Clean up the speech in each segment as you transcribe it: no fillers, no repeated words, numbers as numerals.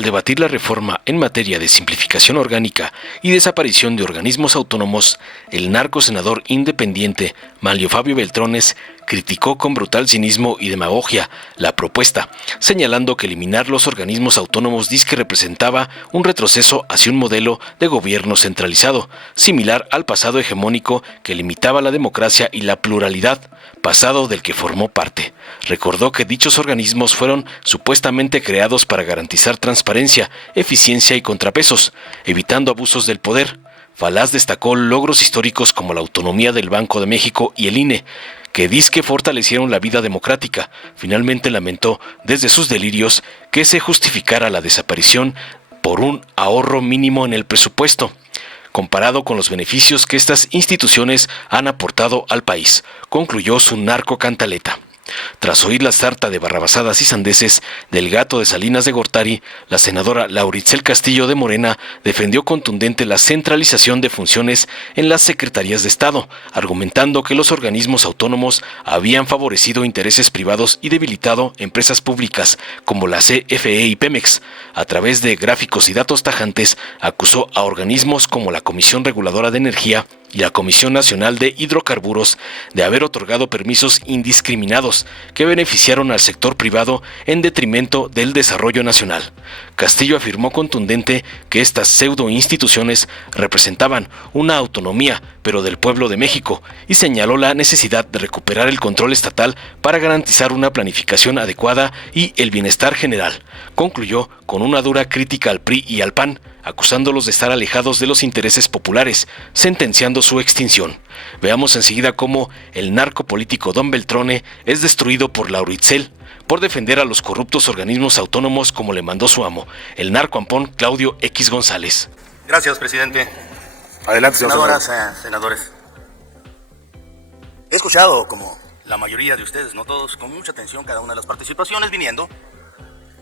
al debatir la reforma en materia de simplificación orgánica y desaparición de organismos autónomos, el narcosenador independiente Manlio Fabio Beltrones criticó con brutal cinismo y demagogia la propuesta, señalando que eliminar los organismos autónomos disque representaba un retroceso hacia un modelo de gobierno centralizado, similar al pasado hegemónico que limitaba la democracia y la pluralidad, pasado del que formó parte. Recordó que dichos organismos fueron supuestamente creados para garantizar transparencia, eficiencia y contrapesos, evitando abusos del poder. Falaz destacó logros históricos como la autonomía del Banco de México y el INE, que dizque fortalecieron la vida democrática. Finalmente lamentó desde sus delirios que se justificara la desaparición por un ahorro mínimo en el presupuesto, comparado con los beneficios que estas instituciones han aportado al país, concluyó su narcocantaleta. Tras oír la sarta de barrabasadas y sandeces del gato de Salinas de Gortari, la senadora Lauritsel Castillo de Morena defendió contundente la centralización de funciones en las secretarías de Estado, argumentando que los organismos autónomos habían favorecido intereses privados y debilitado empresas públicas como la CFE y Pemex. A través de gráficos y datos tajantes, acusó a organismos como la Comisión Reguladora de Energía y la Comisión Nacional de Hidrocarburos de haber otorgado permisos indiscriminados que beneficiaron al sector privado en detrimento del desarrollo nacional. Castillo afirmó contundente que estas pseudo-instituciones representaban una autonomía, pero del pueblo de México, y señaló la necesidad de recuperar el control estatal para garantizar una planificación adecuada y el bienestar general. Concluyó con una dura crítica al PRI y al PAN, acusándolos de estar alejados de los intereses populares, sentenciando su extinción. Veamos enseguida cómo el narcopolítico Don Beltrone es destruido por Lauritsel por defender a los corruptos organismos autónomos como le mandó su amo, el narcoampón Claudio X González. Gracias, presidente. Adelante, señor. Senadoras, senadores. He escuchado, como la mayoría de ustedes, no todos, con mucha atención cada una de las participaciones viniendo,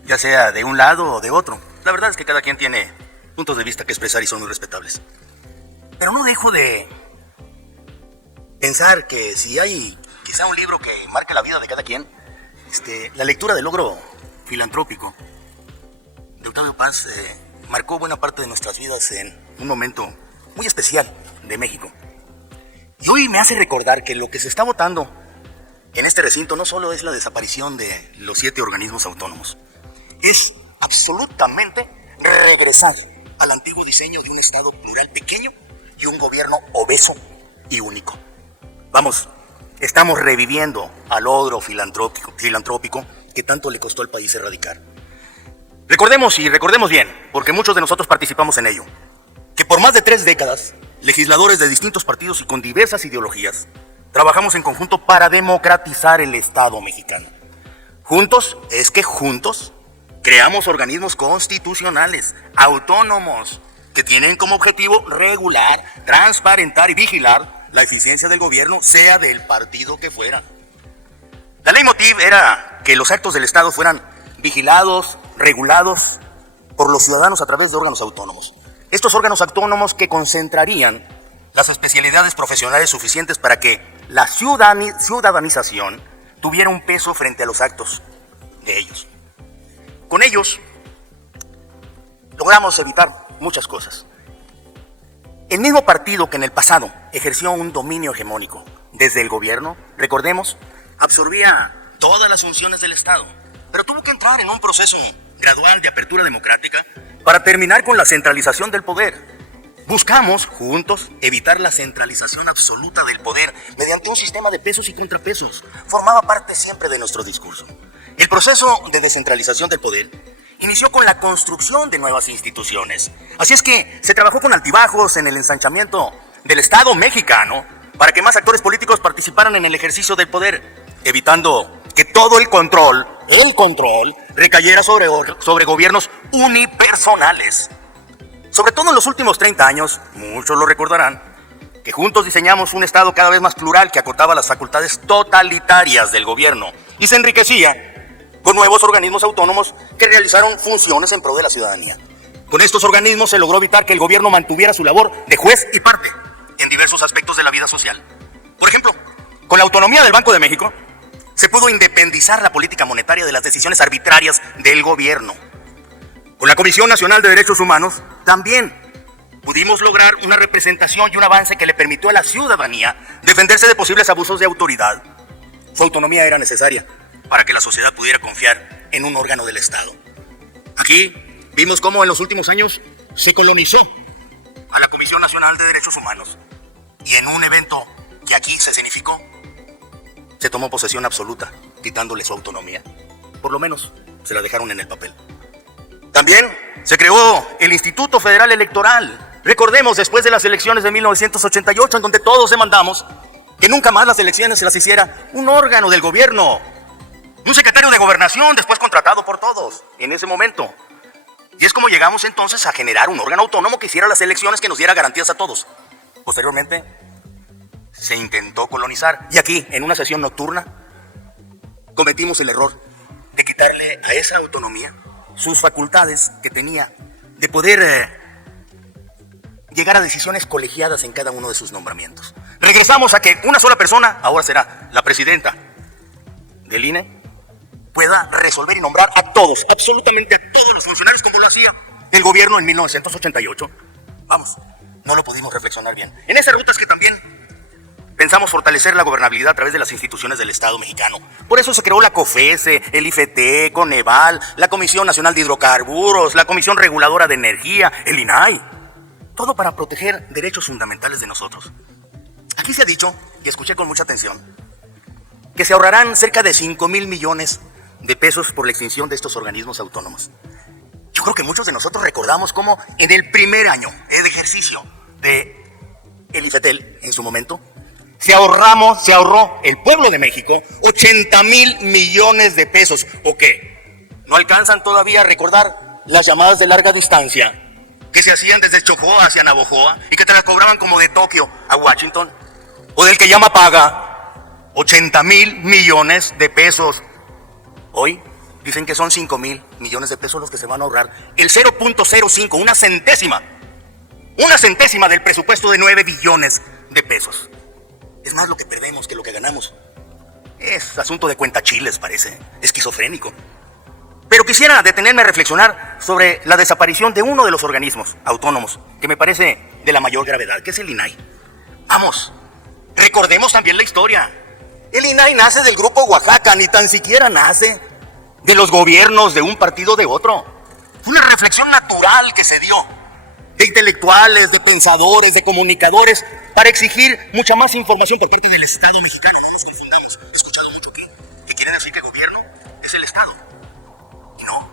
ya sea de un lado o de otro. La verdad es que cada quien tiene puntos de vista que expresar y son muy respetables. Pero no dejo de pensar que si hay quizá un libro que marque la vida de cada quien, la lectura del logro filantrópico de Octavio Paz marcó buena parte de nuestras vidas en un momento muy especial de México. Y hoy me hace recordar que lo que se está votando en este recinto no solo es la desaparición de los 7 organismos autónomos, es absolutamente regresar al antiguo diseño de un Estado plural pequeño y un gobierno obeso y único. Vamos, estamos reviviendo al logro filantrópico que tanto le costó al país erradicar. Recordemos bien, porque muchos de nosotros participamos en ello, que por más de 3 décadas, legisladores de distintos partidos y con diversas ideologías, trabajamos en conjunto para democratizar el Estado mexicano. Juntos, creamos organismos constitucionales, autónomos, que tienen como objetivo regular, transparentar y vigilar la eficiencia del gobierno, sea del partido que fuera. La leitmotiv era que los actos del Estado fueran vigilados, regulados por los ciudadanos a través de órganos autónomos. Estos órganos autónomos que concentrarían las especialidades profesionales suficientes para que la ciudadanización tuviera un peso frente a los actos de ellos. Con ellos logramos evitar muchas cosas. El mismo partido que en el pasado ejerció un dominio hegemónico desde el gobierno, recordemos, absorbía todas las funciones del Estado, pero tuvo que entrar en un proceso gradual de apertura democrática para terminar con la centralización del poder. Buscamos, juntos, evitar la centralización absoluta del poder mediante un sistema de pesos y contrapesos. Formaba parte siempre de nuestro discurso. El proceso de descentralización del poder inició con la construcción de nuevas instituciones. Así es que se trabajó con altibajos en el ensanchamiento del Estado mexicano para que más actores políticos participaran en el ejercicio del poder, evitando que todo el control recayera sobre gobiernos unipersonales. Sobre todo en los últimos 30 años, muchos lo recordarán, que juntos diseñamos un Estado cada vez más plural que acotaba las facultades totalitarias del gobierno y se enriquecía con nuevos organismos autónomos que realizaron funciones en pro de la ciudadanía. Con estos organismos se logró evitar que el gobierno mantuviera su labor de juez y parte en diversos aspectos de la vida social. Por ejemplo, con la autonomía del Banco de México, se pudo independizar la política monetaria de las decisiones arbitrarias del gobierno. Con la Comisión Nacional de Derechos Humanos también pudimos lograr una representación y un avance que le permitió a la ciudadanía defenderse de posibles abusos de autoridad. Su autonomía era necesaria para que la sociedad pudiera confiar en un órgano del Estado. Aquí vimos cómo en los últimos años se colonizó a la Comisión Nacional de Derechos Humanos y en un evento que aquí se escenificó, se tomó posesión absoluta, quitándole su autonomía. Por lo menos se la dejaron en el papel. También se creó el Instituto Federal Electoral. Recordemos, después de las elecciones de 1988, en donde todos demandamos que nunca más las elecciones se las hiciera un órgano del gobierno, un secretario de Gobernación, después contratado por todos en ese momento. Y es como llegamos entonces a generar un órgano autónomo que hiciera las elecciones, que nos diera garantías a todos. Posteriormente se intentó colonizar, y aquí, en una sesión nocturna, cometimos el error de quitarle a esa autonomía sus facultades que tenía de poder llegar a decisiones colegiadas en cada uno de sus nombramientos. Regresamos a que una sola persona, ahora será la presidenta del INE, pueda resolver y nombrar a todos, absolutamente a todos los funcionarios, como lo hacía el gobierno en 1988. Vamos, no lo pudimos reflexionar bien. En esas rutas que también pensamos fortalecer la gobernabilidad a través de las instituciones del Estado mexicano. Por eso se creó la COFESE, el IFT, Coneval, la Comisión Nacional de Hidrocarburos, la Comisión Reguladora de Energía, el INAI. Todo para proteger derechos fundamentales de nosotros. Aquí se ha dicho, y escuché con mucha atención, que se ahorrarán cerca de 5,000 millones de pesos por la extinción de estos organismos autónomos. Yo creo que muchos de nosotros recordamos cómo en el primer año de ejercicio de el IFETEL, en su momento, se ahorró el pueblo de México 80,000 millones de pesos. ¿O qué? ¿No alcanzan todavía a recordar las llamadas de larga distancia que se hacían desde Chojoa hacia Navojoa y que te las cobraban como de Tokio a Washington? ¿O del que llama paga? 80,000 millones de pesos. Hoy dicen que son 5,000 millones de pesos los que se van a ahorrar. El 0.05, una centésima del presupuesto de 9 billones de pesos. Es más lo que perdemos que lo que ganamos. Es asunto de cuentachiles, parece esquizofrénico. Pero quisiera detenerme a reflexionar sobre la desaparición de uno de los organismos autónomos que me parece de la mayor gravedad, que es el INAI. Vamos, recordemos también la historia. El INAI nace del Grupo Oaxaca, ni tan siquiera nace de los gobiernos de un partido o de otro. Fue una reflexión natural que se dio de intelectuales, de pensadores, de comunicadores, para exigir mucha más información por parte del Estado mexicano. No nos confundamos. He escuchado mucho que quieren decir que el gobierno es el Estado. Y no.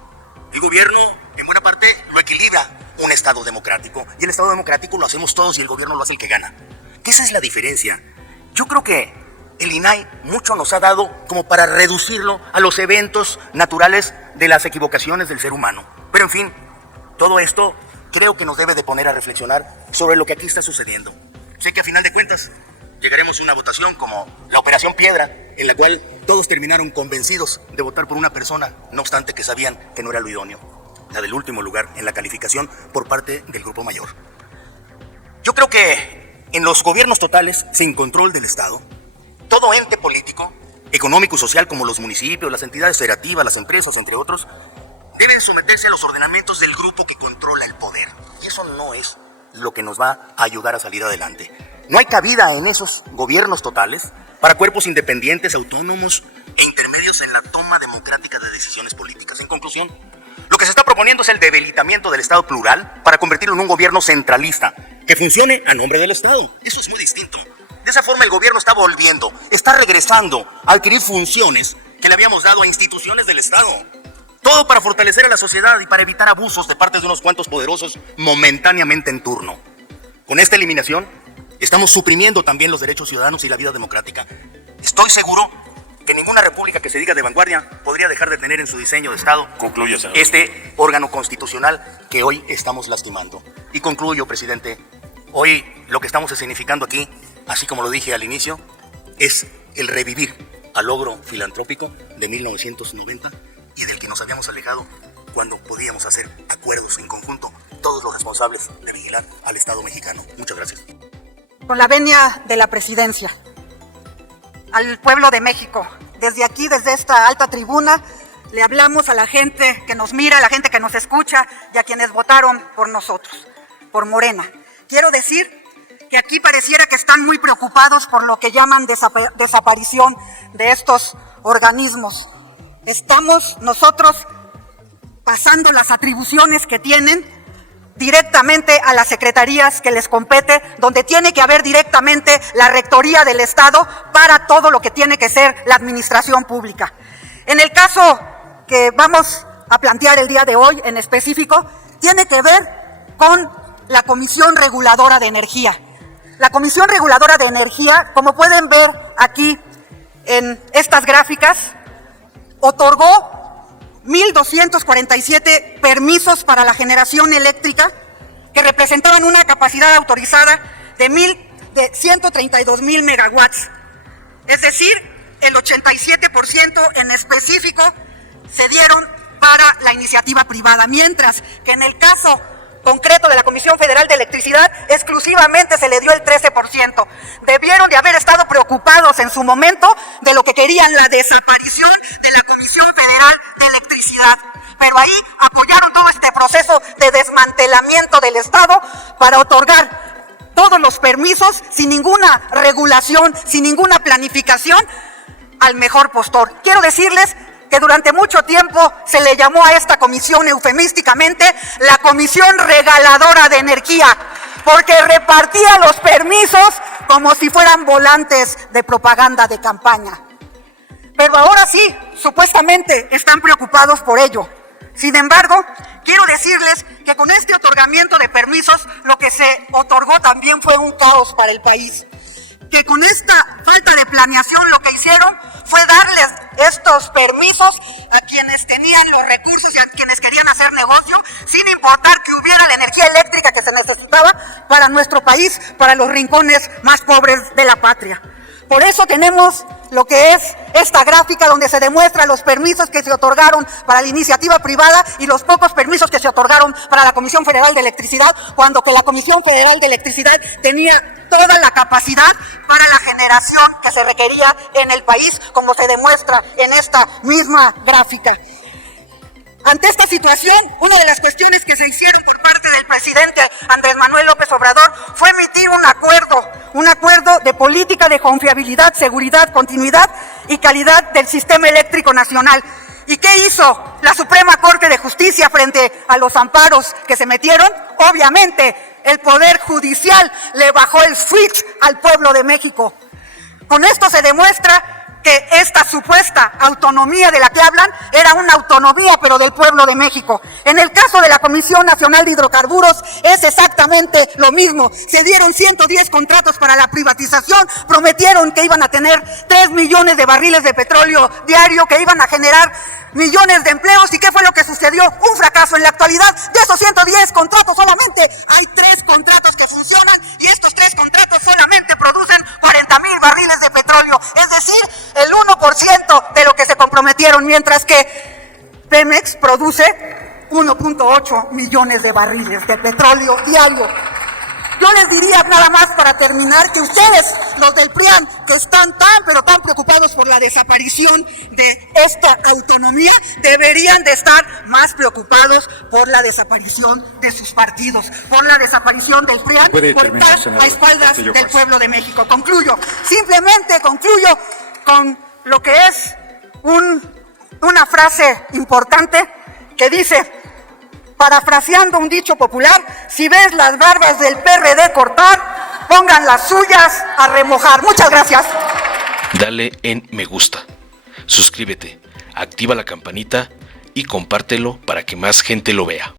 El gobierno, en buena parte, lo equilibra un Estado democrático. Y el Estado democrático lo hacemos todos y el gobierno lo hace el que gana. ¿Qué esa es la diferencia? Yo creo que el INAI mucho nos ha dado como para reducirlo a los eventos naturales de las equivocaciones del ser humano. Pero en fin, todo esto creo que nos debe de poner a reflexionar sobre lo que aquí está sucediendo. Sé que a final de cuentas llegaremos a una votación como la Operación Piedra, en la cual todos terminaron convencidos de votar por una persona, no obstante que sabían que no era lo idóneo. La del último lugar en la calificación por parte del Grupo Mayor. Yo creo que en los gobiernos totales, sin control del Estado, todo ente político, económico y social como los municipios, las entidades federativas, las empresas, entre otros, deben someterse a los ordenamientos del grupo que controla el poder. Y eso no es lo que nos va a ayudar a salir adelante. No hay cabida en esos gobiernos totales para cuerpos independientes, autónomos e intermedios en la toma democrática de decisiones políticas. En conclusión, lo que se está proponiendo es el debilitamiento del Estado plural para convertirlo en un gobierno centralista que funcione a nombre del Estado. Eso es muy distinto. De esa forma el gobierno está regresando a adquirir funciones que le habíamos dado a instituciones del Estado. Todo para fortalecer a la sociedad y para evitar abusos de parte de unos cuantos poderosos momentáneamente en turno. Con esta eliminación, estamos suprimiendo también los derechos ciudadanos y la vida democrática. Estoy seguro que ninguna república que se diga de vanguardia podría dejar de tener en su diseño de Estado este órgano constitucional que hoy estamos lastimando. Y concluyo, presidente. Hoy lo que estamos escenificando aquí, así como lo dije al inicio, es el revivir al logro filantrópico de 1990 y del que nos habíamos alejado cuando podíamos hacer acuerdos en conjunto, todos los responsables de vigilar al Estado mexicano. Muchas gracias. Con la venia de la presidencia, al pueblo de México, desde aquí, desde esta alta tribuna, le hablamos a la gente que nos mira, a la gente que nos escucha y a quienes votaron por nosotros, por Morena. Quiero decir que aquí pareciera que están muy preocupados por lo que llaman desaparición de estos organismos. Estamos nosotros pasando las atribuciones que tienen directamente a las secretarías que les compete, donde tiene que haber directamente la rectoría del Estado para todo lo que tiene que ser la administración pública. En el caso que vamos a plantear el día de hoy en específico, tiene que ver con la Comisión Reguladora de Energía. La Comisión Reguladora de Energía, como pueden ver aquí en estas gráficas, otorgó 1.247 permisos para la generación eléctrica que representaban una capacidad autorizada de 132,000 megawatts. Es decir, el 87% en específico se dieron para la iniciativa privada, mientras que en el caso concreto de la Comisión Federal de Electricidad, exclusivamente se le dio el 13%. Debieron de haber estado preocupados en su momento de lo que querían, la desaparición de la Comisión Federal de Electricidad. Pero ahí apoyaron todo este proceso de desmantelamiento del Estado para otorgar todos los permisos sin ninguna regulación, sin ninguna planificación al mejor postor. Quiero decirles que durante mucho tiempo se le llamó a esta comisión eufemísticamente la Comisión Regaladora de Energía, porque repartía los permisos como si fueran volantes de propaganda de campaña. Pero ahora sí, supuestamente están preocupados por ello. Sin embargo, quiero decirles que con este otorgamiento de permisos, lo que se otorgó también fue un caos para el país. Que con esta falta de planeación lo que hicieron fue darles estos permisos a quienes tenían los recursos y a quienes querían hacer negocio, sin importar que hubiera la energía eléctrica que se necesitaba para nuestro país, para los rincones más pobres de la patria. Por eso tenemos lo que es esta gráfica donde se demuestra los permisos que se otorgaron para la iniciativa privada y los pocos permisos que se otorgaron para la Comisión Federal de Electricidad, cuando que la Comisión Federal de Electricidad tenía toda la capacidad para la generación que se requería en el país, como se demuestra en esta misma gráfica. Ante esta situación, una de las cuestiones que se hicieron por parte del presidente Andrés Manuel López Obrador fue emitir un acuerdo de política de confiabilidad, seguridad, continuidad y calidad del sistema eléctrico nacional. ¿Y qué hizo la Suprema Corte de Justicia frente a los amparos que se metieron? Obviamente, el Poder Judicial le bajó el switch al pueblo de México. Con esto se demuestra que esta supuesta autonomía de la que hablan era una autonomía, pero del pueblo de México. En el caso de la Comisión Nacional de Hidrocarburos es exactamente lo mismo. Se dieron 110 contratos para la privatización, prometieron que iban a tener 3 millones de barriles de petróleo diario, que iban a generar millones de empleos. ¿Y qué fue lo que sucedió? Un fracaso. En la actualidad, de esos 110 contratos, solamente hay 3 contratos que funcionan, y estos 3 contratos solamente producen 40,000 barriles de petróleo, es decir, el 1% de lo que se comprometieron, mientras que Pemex produce 1.8 millones de barriles de petróleo diario. Yo les diría nada más para terminar que ustedes, los del PRIAN, que están tan tan preocupados por la desaparición de esta autonomía, deberían de estar más preocupados por la desaparición de sus partidos, por la desaparición del PRIAN, por estar a espaldas del pueblo de México. Simplemente concluyo con lo que es una frase importante que dice, parafraseando un dicho popular: si ves las barbas del PRD cortar, pongan las suyas a remojar. Muchas gracias. Dale en me gusta, suscríbete, activa la campanita y compártelo para que más gente lo vea.